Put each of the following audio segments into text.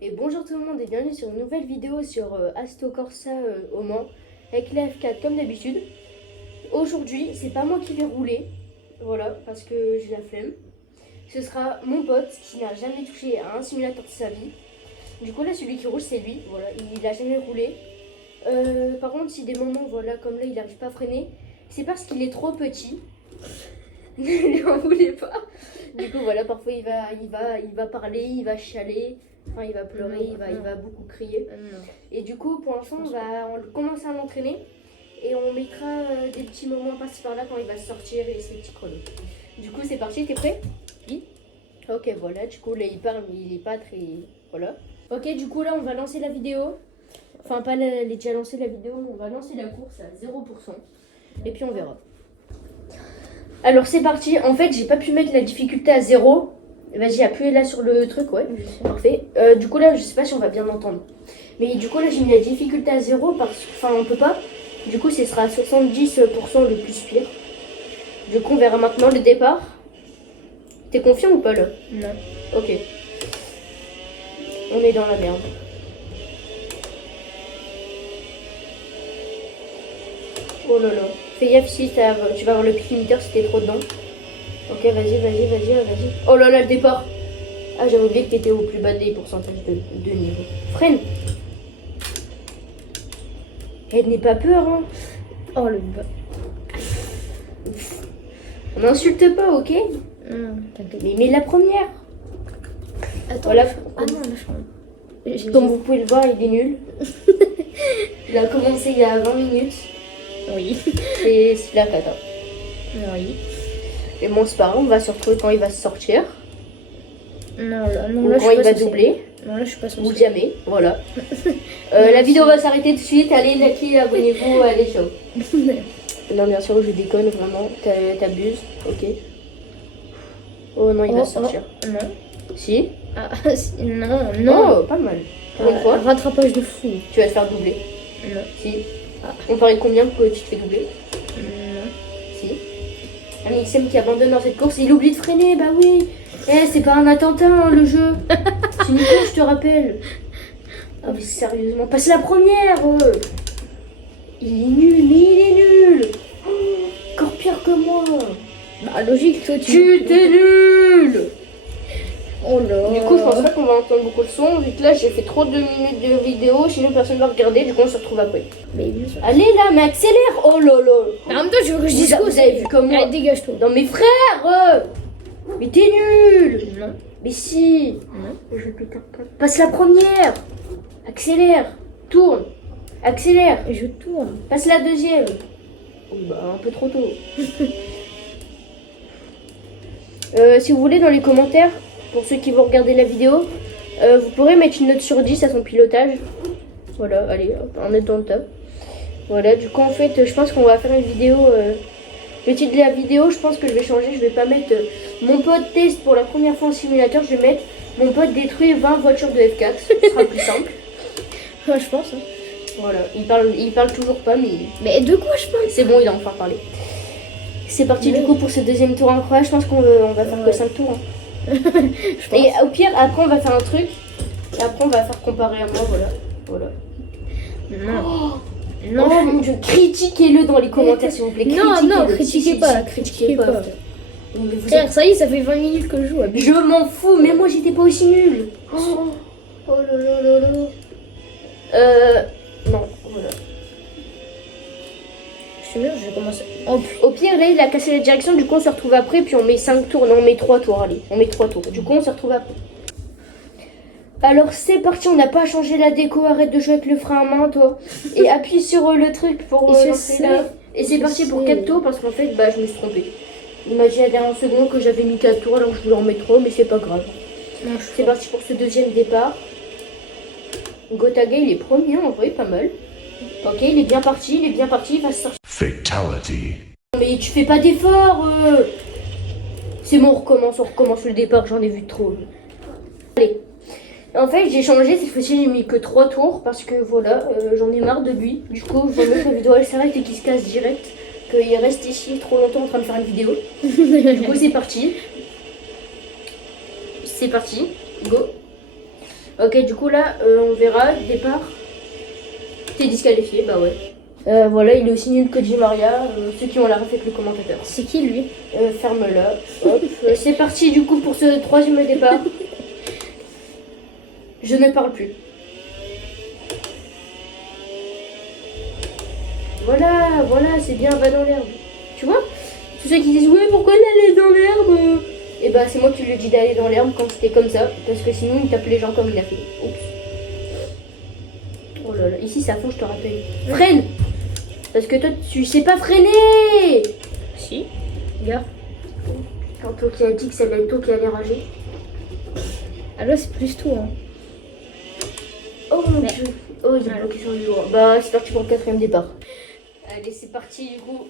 Et bonjour tout le monde et bienvenue sur une nouvelle vidéo sur Assetto Corsa au Mans avec la F4 comme d'habitude. Aujourd'hui, c'est pas moi qui vais rouler, voilà, parce que j'ai la flemme. Ce sera mon pote qui n'a jamais touché à un simulateur de sa vie. Du coup là, celui qui roule c'est lui, voilà, il a jamais roulé. Par contre, si des moments, voilà, comme là, il n'arrive pas à freiner, c'est parce qu'il est trop petit. Ne lui en voulez pas. Du coup voilà, parfois il va parler, il va chialer. Enfin, il va pleurer, il va beaucoup crier. Et du coup, pour l'instant, on va commencer à l'entraîner. Et on mettra des petits moments par-ci par-là quand il va sortir et ses petits chronos. Du coup, c'est parti, t'es prêt? Oui. Ok, voilà, du coup, là, il parle, mais il est pas très... Voilà. Ok, du coup, là, on va lancer la vidéo. Enfin, pas les déjà lancé la vidéo, mais on va lancer la course à 0%. Et puis, on verra. Alors, c'est parti. En fait, j'ai pas pu mettre la difficulté à 0. Vas-y, appuie là sur le truc, ouais. Parfait. Du coup, là, je sais pas si on va bien entendre. Mais du coup, là, j'ai mis la difficulté à 0 parce que, enfin, on peut pas. Du coup, ce sera 70% le plus pire. Du coup, on verra maintenant le départ. T'es confiant ou pas là? Non. Ok. On est dans la merde. Oh là là. Fais gaffe si tu vas avoir le pic limiteur si t'es trop dedans. Ok, vas-y. Oh là là, le départ. Ah, j'avais oublié que t'étais au plus bas des pourcentages de niveau. Freine. Elle n'est pas peur, hein. Oh le bas. On n'insulte pas, ok? T'inquiète. Mais mets la première. Attends. Voilà. Ah non, lâche-moi. Comme vous pouvez le voir, il est nul. Il a commencé il y a 20 minutes. Oui. Et c'est la cata. Oui. Mais bon, c'est pas grave, on va se retrouver quand il va se sortir. Non, là, non, Ou là, quand il va doubler. Non, là, je suis pas Ou censée. jamais, voilà. La vidéo va s'arrêter tout de suite. Allez, Naki, abonnez-vous, allez, ciao. Non, bien sûr, je déconne vraiment. T'abuses, ok. Oh non, il va sortir. Non. Si. Ah, non. Oh, pas mal. Pour une fois, Rattrapage de fou. tu vas te faire doubler. Non. Si. Ah. On paraît de combien que tu te fais doubler? Non. Si. Un XM qui abandonne dans cette course, il oublie de freiner, bah oui. Eh, c'est pas un attentat, hein, le jeu. C'est une course, je te rappelle. Ah, mais sérieusement, passe la première. Il est nul, mais il est nul. Oh, encore pire que moi. Bah, logique, toi, Tu t'es nul. Oh là. Du coup, je pense pas qu'on va entendre beaucoup le son, vu que là, j'ai fait trop de minutes de vidéo, sinon personne va regarder, du coup, on se retrouve après. Mais bien sûr. Allez là, mais accélère. Oh là là. Mais en même temps, tu veux que je dise quoi? Vous avez vu comment? Allez, dégage-toi. Non, mais frère. Mais t'es nul. Non. Mais si. Non. Je pète un câble. Passe la première. Accélère. Tourne. Accélère. Et je tourne. Passe la deuxième. Oh, bah, un peu trop tôt. Si vous voulez, dans les commentaires, pour ceux qui vont regarder la vidéo, vous pourrez mettre une note sur 10 à son pilotage. Voilà, allez, hop, on est dans le top. Voilà, du coup, en fait, je pense qu'on va faire une vidéo. Le titre de la vidéo, je pense que je vais changer. Je vais pas mettre mon pote test pour la première fois en simulateur. Je vais mettre mon pote détruit 20 voitures de F4. Ce sera plus simple. Ouais, je pense. Hein. Voilà, il parle toujours pas, mais Mais de quoi je parle? c'est bon, il a enfin parlé. C'est parti du coup pour ce deuxième tour incroyable. Je pense qu'on va faire que 5 tours. Hein. Je pense. Et au pire, après, on va faire un truc. Et après, on va faire comparer à moi. Voilà. Non. Oh, Non, oh mon dieu, critiquez-le dans les commentaires, s'il vous plaît. Non, Critiquez-le. critiquez pas. Non, mais vous Frère, ça y est, ça fait 20 minutes que je joue. Je m'en fous, mais moi j'étais pas aussi nul. Oh là là. Non, voilà. Je te jure, je vais commencer. Au pire, là, il a cassé la direction, du coup, on se retrouve après, puis on met 5 tours. Non, on met 3 tours, allez. On met 3 tours. Du coup, on se retrouve après. Alors, c'est parti, on n'a pas changé la déco. Arrête de jouer avec le frein à main, toi. Et appuie sur le truc pour lancer là. Et c'est parti pour 4 tours, parce qu'en fait, bah, je me suis trompée. Il m'a dit à la dernière seconde que j'avais mis 4 tours, alors je voulais en mettre 3, mais c'est pas grave. C'est parti pour ce deuxième départ. Gotaga, il est premier, en vrai, pas mal. Ok, il est bien parti, il va se sortir. Fatality. Mais tu fais pas d'effort. C'est bon, on recommence le départ, j'en ai vu trop. Allez. En fait, j'ai changé, cette fois-ci, j'ai mis que 3 tours, parce que voilà, j'en ai marre de lui. Du coup, je veux que la vidéo elle s'arrête et qu'il se casse direct. Qu'il reste ici trop longtemps en train de faire une vidéo. Du coup, c'est parti. C'est parti. Go. Ok, du coup là, on verra. Départ. T'es disqualifié, bah ouais. Voilà, il est aussi nul que Maria. Ceux qui ont la ref avec le commentateur. C'est qui lui? Ferme-la. Hop. C'est parti du coup pour ce troisième départ. Je ne parle plus. Voilà, c'est bien, va dans l'herbe. Tu vois? Tous ceux qui disent ouais, pourquoi elle est dans l'herbe? Et bah c'est moi qui lui ai dit d'aller dans l'herbe quand c'était comme ça, parce que sinon il tape les gens comme il a fait. Oups. Oh là là, ici ça fond, je te rappelle. Freine! Parce que toi tu sais pas freiner! Si. Regarde. Quand toi qui a dit que c'est toi qui allait rager. Ah là, c'est plus tout. Hein. Oh mon dieu. Oh, il est bloqué sur le jour. Bah c'est parti pour le quatrième départ. Allez, c'est parti du coup.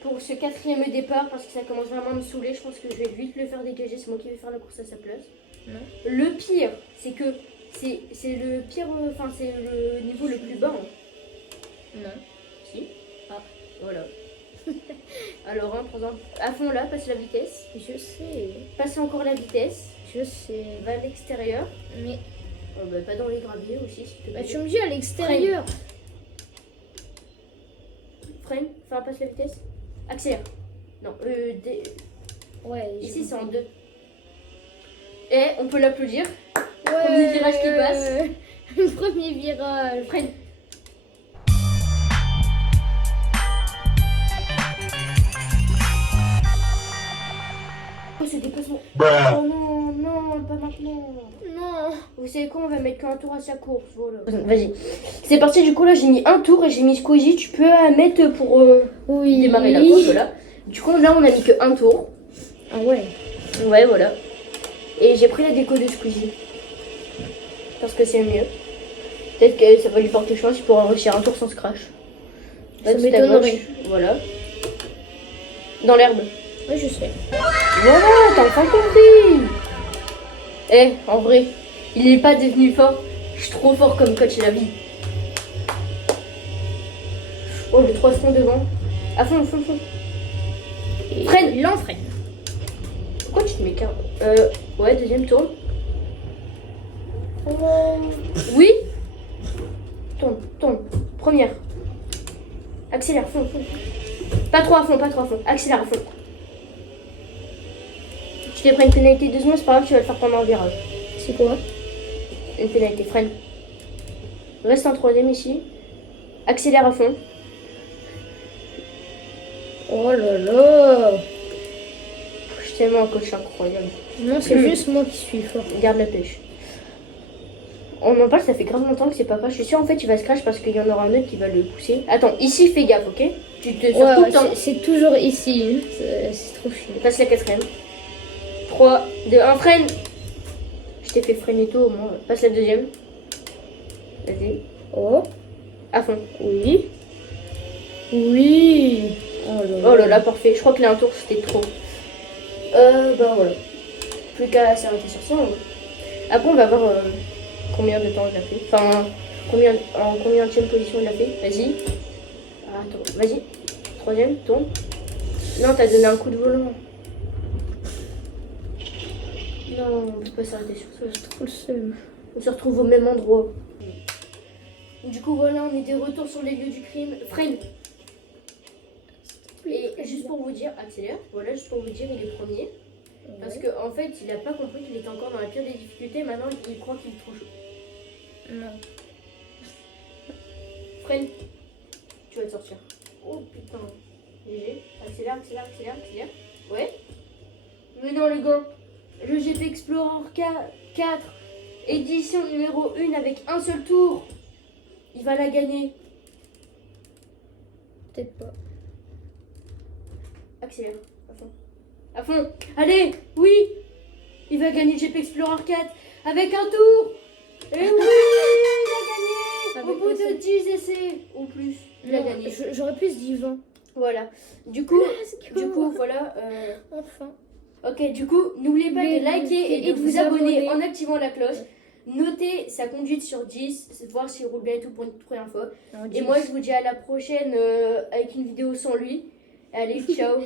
Pour ce quatrième départ, parce que ça commence vraiment à me saouler, je pense que je vais vite le faire dégager. C'est moi qui vais faire la course à sa place. Non. Le pire, c'est que c'est le pire, enfin c'est le niveau le plus bas. Hein. Non. Si. Ah, voilà. Alors, hein, par exemple, à fond là, passe la vitesse. Je sais. Passe encore la vitesse. Je sais. Va à l'extérieur. Mais Oh, bah, pas dans les graviers aussi, s'il te bah, plaît. tu me dis à l'extérieur. Freine, enfin passe la vitesse. Accélère. Non, Ouais. ici c'est en deux. Et on peut l'applaudir. Ouais. Premier virage qui passe. Premier virage. Freine. Oh, ce dépassement. Oh non, non, pas maintenant. Non. Vous savez quoi, on va mettre qu'un tour à sa course. Voilà. Vas-y. C'est parti, du coup, là, j'ai mis un tour et j'ai mis Squeezie. Tu peux mettre pour Oui. démarrer la course, voilà. Du coup, là, on a mis que un tour. Ah ouais. Ouais, voilà. Et j'ai pris la déco de Squeezie. Parce que c'est mieux. Peut-être que ça va lui porter chance, il pourra réussir un tour sans scratch. Ça Là, tout à m'étonnerait. gauche, voilà. Dans l'herbe. Ouais, je sais. Voilà, t'as enfin compris. Eh, en vrai, il n'est pas devenu fort. Je suis trop fort comme coach la vie. Oh, le 3 secondes devant. À fond, fond, fond. Et Freine. il l'enfreine. Pourquoi tu te mets qu'un... Ouais, deuxième tour. Oui. Tourne, tourne. Première. Accélère, fond, fond. Pas trop à fond, pas trop à fond. Accélère à fond. Tu t'es pris une pénalité de 2 secondes, c'est pas grave, tu vas le faire pendant un virage. C'est quoi? Une pénalité, freine. Reste en troisième ici. Accélère à fond. Oh là là. Je suis tellement un coach incroyable. Non, c'est juste moi qui suis fort. Garde la pêche. On en parle, ça fait grave longtemps que c'est pas. Je suis sûre en fait il va se crash parce qu'il y en aura un autre qui va le pousser. Attends, ici fais gaffe, ok? Tu te sors tout le temps. C'est toujours ici. C'est trop chiant. Passe la quatrième. 3, 2, 1, freine. Je t'ai fait freiner tôt au moins. Passe la deuxième. Vas-y. Oh. À fond. Oui. Oui. Oh là là, parfait. Je crois que là un tour c'était trop. Bah voilà. Plus qu'à s'arrêter sur ça. Hein. Après on va voir combien de temps il a fait. Enfin, en combienième position il a fait. Vas-y. Ah, attends, vas-y. Troisième, tourne. Non, t'as donné un coup de volant. Non, on peut pas s'arrêter sur ça. J'ai trop le seum. On se retrouve au même endroit. Du coup, voilà, on est de retour sur les lieux du crime. Freine. Et juste pour vous dire, accélère. Voilà, juste pour vous dire, il est premier. Parce qu'en fait, il a pas compris qu'il était encore dans la pire des difficultés. Maintenant, il croit qu'il est trop chaud. Non. Freine. Tu vas te sortir. Oh putain. Léger. Accélère, accélère, accélère, accélère. Ouais. Mais non, les gars. Le GP Explorer 4, édition numéro 1 avec un seul tour. Il va la gagner. Peut-être pas. Accélère. À fond. À fond. Allez. Oui. Il va gagner le GP Explorer 4 avec un tour. Et oui, il a gagné. Au bout de 10 essais ou plus. Il a gagné. J'aurais plus dit 20. Voilà. Du coup, voilà. Enfin. Ok, du coup, n'oubliez pas de liker et de vous abonner en activant la cloche. Notez sa conduite sur 10, voir s'il roule bien et tout pour une première fois. Et moi, je vous dis à la prochaine avec une vidéo sans lui. Allez, ciao.